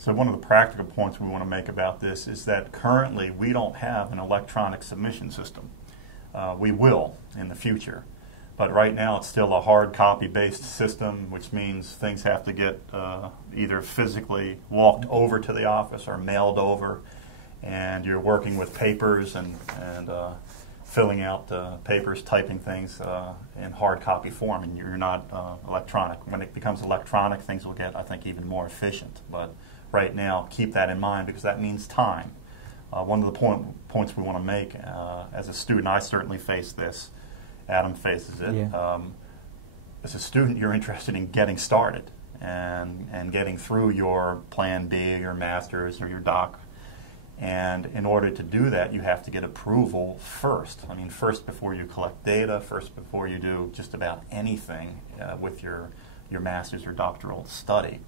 So one of the practical points we want to make about this is that currently we don't have an electronic submission system. We will in the future. But right now it's still a hard copy based system, which means things have to get either physically walked over to the office or mailed over, and you're working with papers and filling out papers, typing things in hard copy form, and you're not electronic. When it becomes electronic, things will get, I think, even more efficient. But right now, keep that in mind because that means time. One of the points we want to make, as a student, I certainly face this. Adam faces it. Yeah. As a student, you're interested in getting started and getting through your Plan B, your master's, or your doc. And in order to do that, you have to get approval first. I mean, first before you collect data, first before you do just about anything with your master's or doctoral study.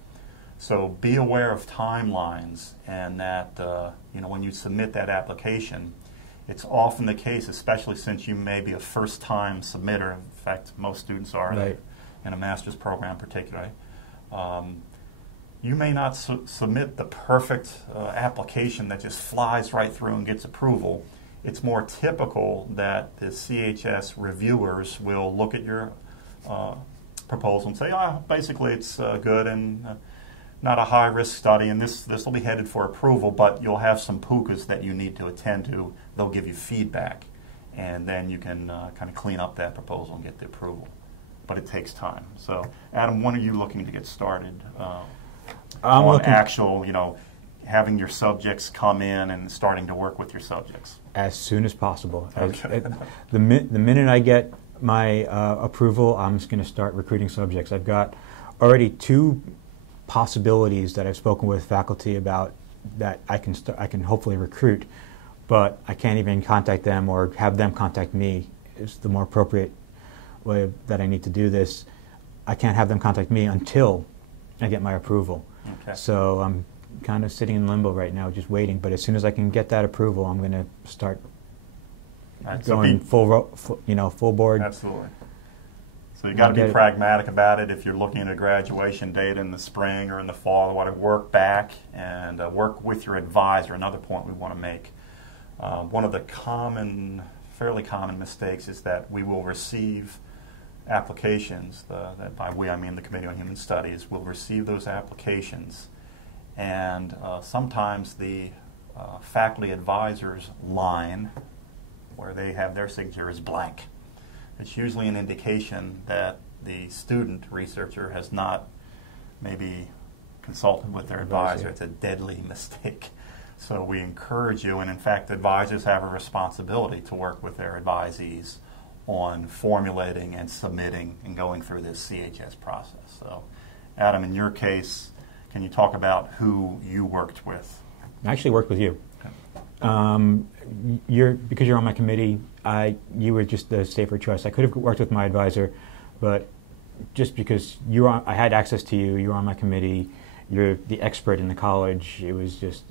So be aware of timelines, and that when you submit that application, it's often the case, especially since you may be a first-time submitter. In fact, most students are right. in a master's program particularly. You may not submit the perfect application that just flies right through and gets approval. It's more typical that the CHS reviewers will look at your proposal and say, basically it's good and not a high-risk study, and this will be headed for approval, but you'll have some pukas that you need to attend to. They'll give you feedback, and then you can kind of clean up that proposal and get the approval. But it takes time. So, Adam, when are you looking to get started on actual, having your subjects come in and starting to work with your subjects? As soon as possible. Okay. The minute I get my approval, I'm just going to start recruiting subjects. I've got already 2 possibilities that I've spoken with faculty about that I can hopefully recruit, but I can't even contact them or have them contact me. Is the more appropriate way that I need to do this. I can't have them contact me until I get my approval. Okay. So I'm kind of sitting in limbo right now, just waiting. But as soon as I can get that approval, I'm going to start going full board. Absolutely. So you've got to be pragmatic about it. If you're looking at a graduation date in the spring or in the fall, you want to work back and work with your advisor. Another point we want to make. One of the fairly common mistakes is that we will receive applications, that by we I mean the Committee on Human Studies, will receive those applications, and sometimes the faculty advisor's line where they have their signature is blank. It's usually an indication that the student researcher has not maybe consulted with their advisor. It's a deadly mistake. So we encourage you, and in fact advisors have a responsibility to work with their advisees on formulating and submitting and going through this CHS process. So Adam, in your case, can you talk about who you worked with? I actually worked with you. Because you're on my committee, you were just the safer choice. I could have worked with my advisor, but just because I had access to you, you were on my committee, you're the expert in the college, it was just,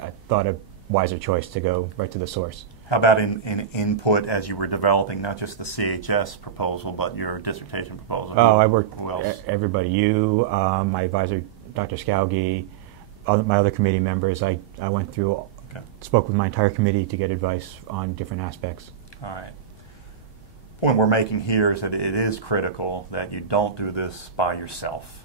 I thought a wiser choice to go right to the source. How about in input as you were developing not just the CHS proposal, but your dissertation proposal? Oh, I worked with everybody. You, my advisor, Dr. Scalgi, my other committee members. I went through, spoke with my entire committee to get advice on different aspects. All right. The point we're making here is that it is critical that you don't do this by yourself.